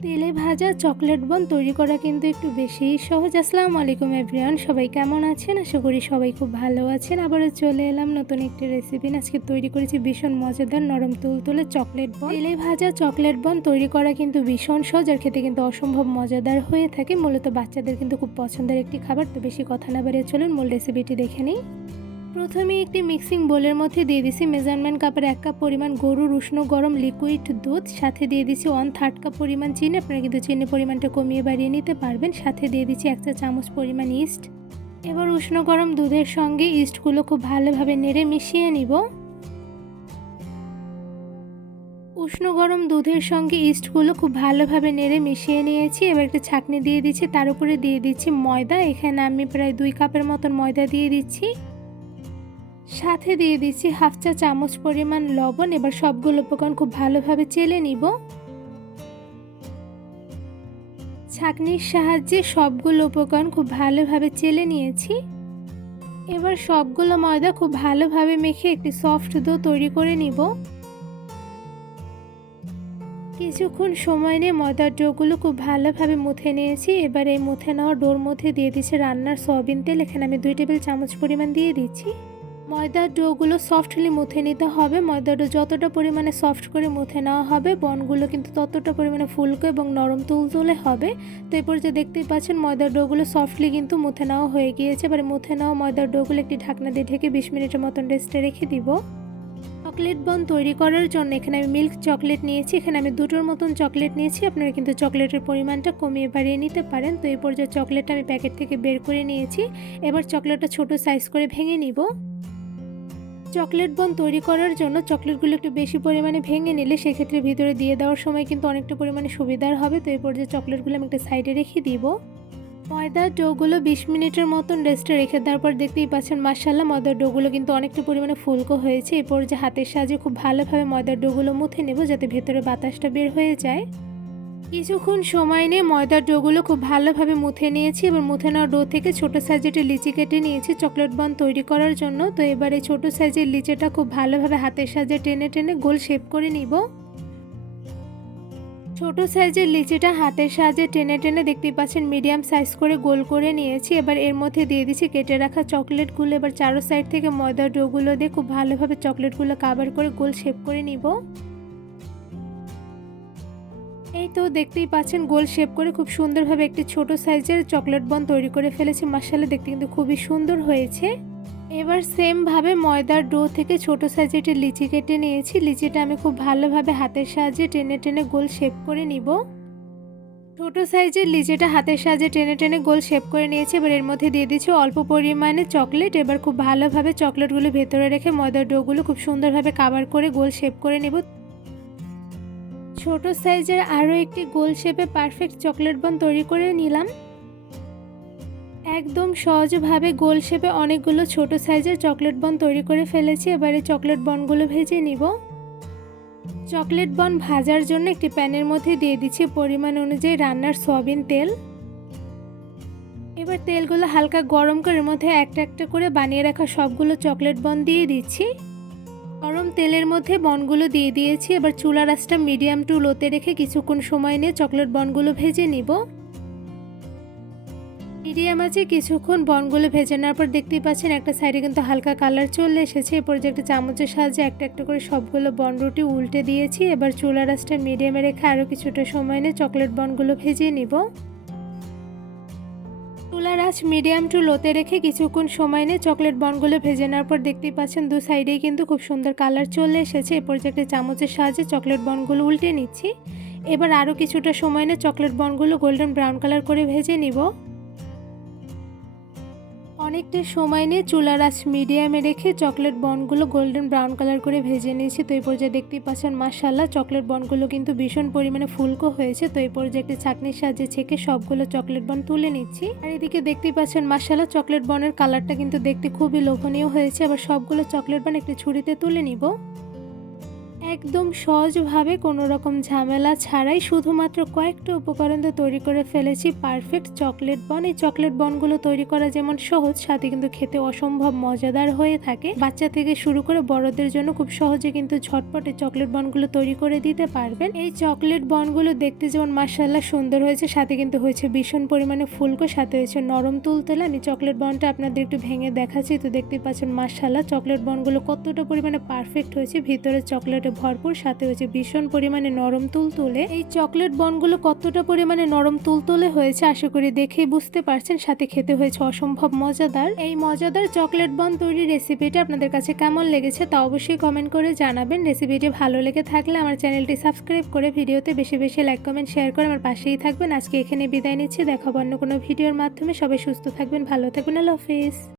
তেলে ভাজা চকলেট বন তৈরি করা কিন্তু একটু বেশিই সহজ। আসসালামু আলাইকুম এভরিওয়ান, সবাই কেমন আছেন? আশা করি সবাই খুব ভালো আছেন। আবারও চলে এলাম নতুন একটি রেসিপি। আজকে তৈরি করেছি ভীষণ মজাদার নরম তুলতুলে চকলেট বন। তেলে ভাজা চকলেট বন তৈরি করা কিন্তু ভীষণ সহজ, আর খেতে কিন্তু অসম্ভব মজাদার হয়ে থাকে। মূলত বাচ্চাদের কিন্তু খুব পছন্দের একটি খাবার। তো বেশি কথা না বাড়িয়ে চলুন মূল রেসিপিটি দেখে নিই। প্রথমে একটি মিক্সিং বোলের মধ্যে দিয়ে দিছি মেজারমেন্ট কাপের 1 কাপ পরিমাণ গরুর উষ্ণ গরম লিকুইড দুধ। সাথে দিয়ে দিছি 1/3 কাপ পরিমাণ চিনি। আপনারা কিন্তু চিনির পরিমাণটা কমিয়ে বাড়িয়ে নিতে পারবেন। সাথে দিয়ে দিচ্ছি 1 চা চামচ পরিমাণ ইস্ট। এবার উষ্ণ গরম দুধের সঙ্গে ইস্টগুলো খুব ভালোভাবে নেড়ে মিশিয়ে নিব। উষ্ণ গরম দুধের সঙ্গে ইস্টগুলো খুব ভালোভাবে নেড়ে মিশিয়ে নিয়েছি। এবার একটা ছাঁকনি দিয়ে দিচ্ছি, তার উপরে দিয়ে দিচ্ছি ময়দা। এখানে আমি প্রায় 2 কাপের মতন ময়দা দিয়ে দিচ্ছি। সাথে দিয়ে দিচ্ছি 1/2 চা চামচ পরিমাণ লবণ। এবার সবগুলো উপকরণ খুব ভালোভাবে চেলে নিব। ছাঁকনির সাহায্যে সবগুলো উপকরণ খুব ভালোভাবে চেলে নিয়েছি। এবার সবগুলো ময়দা খুব ভালোভাবে মেখে একটি সফট ডো তৈরি করে নিব। কিছুক্ষণ সময় নিয়ে ময়দার ডোগুলো খুব ভালোভাবে মুথে নিয়েছি। এবার এই মুথে নেওয়া ডোর মধ্যে দিয়ে দিচ্ছি রান্নার সয়াবিন তেল। এখানে আমি 2 টেবিল চামচ পরিমাণ দিয়ে দিচ্ছি। ময়দার ডোগুলো সফটলি মুথে নিতে হবে। ময়দার ডো যতটা পরিমাণে সফট করে মুথে নেওয়া হবে, বনগুলো কিন্তু ততটা পরিমাণে ফুলকো এবং নরম তুলতুলে হবে। তো এরপর যে দেখতেই পাচ্ছেন ময়দার ডোগুলো সফটলি কিন্তু মুথে নেওয়া হয়ে গিয়েছে। এবার মুথে নেওয়া ময়দার ডোগুলো একটি ঢাকনা দিয়ে ঢেকে 20 মিনিটের মতন রেস্টে রেখে দিব। চকলেট বন তৈরি করার জন্য এখানে আমি মিল্ক চকলেট নিয়েছি। এখানে আমি 2টোর মতন চকলেট নিয়েছি। আপনারা কিন্তু চকলেটের পরিমাণটা কমিয়ে বাড়িয়ে নিতে পারেন। তো এই পর্যায়ে চকলেটটা আমি প্যাকেট থেকে বের করে নিয়েছি। এবার চকলেটটা ছোট সাইজ করে ভেঙে নিব। চকলেট বন তৈরি করার জন্য চকলেটগুলো একটু বেশি পরিমাণে ভেঙে নিলে সেক্ষেত্রে ভিতরে দিয়ে দেওয়ার সময় কিন্তু অনেকটা পরিমাণে সুবিধার হবে। তো এই পর্যায়ে চকলেটগুলো আমি একটা সাইডে রেখে দিব। ময়দার ডোগুলো 20 মিনিটের মতন রেস্টে রেখে দেওয়ার পর দেখতেই পাচ্ছেন মাশাআল্লাহ ময়দার ডোগুলো কিন্তু অনেকটা পরিমাণে ফুলকো হয়েছে। এই পর্যায়ে হাতের সাহায্যে খুব ভালোভাবে ময়দার ডোগুলো মুথে নেব, যাতে ভেতরে বাতাসটা বের হয়ে যায়। কিছুক্ষণ সময় নিয়ে ময়দার ডোগুলো খুব ভালোভাবে মুথে নিয়েছি। এবার মুথে নেওয়া ডো থেকে ছোট সাইজের একটি লিচি কেটে নিয়েছি চকলেট বন তৈরি করার জন্য। তো এবার এই ছোট সাইজের লিচিটা খুব ভালোভাবে হাতের সাহায্যে টেনে টেনে গোল শেপ করে নিব। ছোট সাইজের লিচিটা হাতের সাহায্যে টেনে টেনে দেখতেই পাচ্ছেন মিডিয়াম সাইজ করে গোল করে নিয়েছি। এবার এর মধ্যে দিয়ে দিচ্ছি কেটে রাখা চকলেটগুলো। এবার চারো সাইড থেকে ময়দার ডোগুলো দিয়ে খুব ভালোভাবে চকলেটগুলো কভার করে গোল শেপ করে নিব। এই তো দেখতেই পাচ্ছেন গোল শেপ করে খুব সুন্দরভাবে একটি ছোট সাইজের চকলেট বন তৈরি করে ফেলেছি। মাশাআল্লাহ দেখতে কিন্তু খুবই সুন্দর হয়েছে। এবার সেম ভাবে ময়দার ডো থেকে ছোট সাইজের একটি লিচি কেটে নিয়েছি। লিচিটা আমি খুব ভালোভাবে হাতের সাহায্যে টেনে টেনে গোল শেপ করে নিব। ছোট সাইজের লিচিটা হাতের সাহায্যে টেনে টেনে গোল শেপ করে নিয়েছি। এবার এর মধ্যে দিয়ে দিচ্ছি অল্প পরিমাণে চকলেট। এবার খুব ভালোভাবে চকলেটগুলো ভেতরে রেখে ময়দার ডোগুলো খুব সুন্দরভাবে কভার করে গোল শেপ করে নেব। ছোট সাইজের আরও একটি গোল শেপে পারফেক্ট চকলেট বন তৈরি করে নিলাম। একদম সহজভাবে গোল শেপে অনেকগুলো ছোট সাইজের চকলেট বন তৈরি করে ফেলেছি। এবারে চকলেট বনগুলো ভেজে নিব। চকলেট বন ভাজার জন্য একটি প্যানের মধ্যে দিয়ে দিচ্ছি পরিমাণ অনুযায়ী রান্নার সয়াবিন তেল। এবার তেলগুলো হালকা গরম করে এর মধ্যে একটা একটা করে বানিয়ে রাখা সবগুলো চকলেট বন দিয়ে দিচ্ছি। গরম তেলের মধ্যে বনগুলো দিয়ে দিয়েছি। এবার চুলার আঁচটা মিডিয়াম টু লোতে রেখে কিছুক্ষণ সময় নিয়ে চকলেট বনগুলো ভেজে নিব। মিডিয়াম আছে কিছুক্ষণ বনগুলো ভেজে নেওয়ার পর দেখতেই পাচ্ছেন একটা সাইডে কিন্তু হালকা কালার চলে এসেছে। এরপর যে একটা চামচের সাহায্যে একটা একটা করে সবগুলো বন রুটি উল্টে দিয়েছি। এবার চুলার আঁচটা মিডিয়ামে রেখে আরও কিছুটা সময় নিয়ে চকলেট বনগুলো ভেজে নিব। চুলার আঁচ মিডিয়াম টু লোতে রেখে কিছুক্ষণ সময় নিয়ে চকলেট বনগুলো ভেজে নেওয়ার পর দেখতেই পাচ্ছেন দু সাইডেই কিন্তু খুব সুন্দর কালার চলে এসেছে। এরপর যে একটা চামচের সাহায্যে চকলেট বনগুলো উল্টে নিচ্ছি। এবার আরও কিছুটা সময় নিয়ে চকলেট বনগুলো গোল্ডেন ব্রাউন কালার করে ভেজে নিব। অনেকটা সময় নিয়ে চুলার আঁচ মিডিয়ামে রেখে চকলেট বনগুলো গোল্ডেন ব্রাউন কালার করে ভেজে নিয়েছি। তো এই পর্যায়ে দেখতেই পাচ্ছেন মাশাআল্লাহ চকলেট বনগুলো কিন্তু ভীষণ পরিমাণে ফুলকো হয়েছে। তো এই পর্যায়ে একটি ছাঁকনির সাহায্যে ছেঁকে সবগুলো চকলেট বন তুলে নিচ্ছি। আর এদিকে দেখতেই পাচ্ছেন মাশাআল্লাহ চকলেট বনের কালারটা কিন্তু দেখতে খুবই লোভনীয় হয়েছে। আবার সবগুলো চকলেট বন একটি ছুরিতে তুলে নিব। একদম সহজভাবে কোনো রকম ঝামেলা ছাড়াই শুধুমাত্র কয়েকটা উপকরণ দিয়ে তৈরি করে ফেলেছি পারফেক্ট চকলেট বন। এই চকলেট বনগুলো তৈরি করা যেমন সহজ, সাথে কিন্তু খেতে অসম্ভব মজাদার হয়ে থাকে। বাচ্চা থেকে শুরু করে বড়দের জন্য খুব সহজে কিন্তু ঝটপটে চকলেট বনগুলো তৈরি করে দিতে পারবেন। এই চকলেট বনগুলো দেখতে যেমন মাশাআল্লাহ সুন্দর হয়েছে, সাথে কিন্তু হয়েছে ভীষণ পরিমাণে ফুলকো, সাথে হয়েছে নরম তুলতুলে। আমি চকলেট বনটা আপনাদের একটু ভেঙে দেখাচ্ছি, তো দেখতে পাচ্ছেন মাশাআল্লাহ চকলেট বনগুলো কতটা পরিমাণে পারফেক্ট হয়েছে, ভিতরে চকলেটে ভরপুর, সাথে হয়েছে ভীষণ পরিমাণে নরম তুলতুলে। এই চকলেট বনগুলো কতটা পরিমাণে নরম তুলতুলে হয়েছে আশা করি দেখেই বুঝতে পারছেন, সাথে খেতে হয়েছে অসম্ভব মজাদার। এই মজাদার চকলেট বন তৈরির রেসিপিটা আপনাদের কাছে কেমন লেগেছে তা অবশ্যই কমেন্ট করে জানাবেন। রেসিপিটি ভালো লেগে থাকলে আমার চ্যানেলটি সাবস্ক্রাইব করে ভিডিওতে বেশি বেশি লাইক কমেন্ট শেয়ার করে আমার পাশেই থাকবেন। আজকে এখানে বিদায় নিচ্ছি, দেখাবো অন্য কোনো ভিডিওর মাধ্যমে। সবাই সুস্থ থাকবেন, ভালো থাকবেন, আল্লাহ হাফেজ।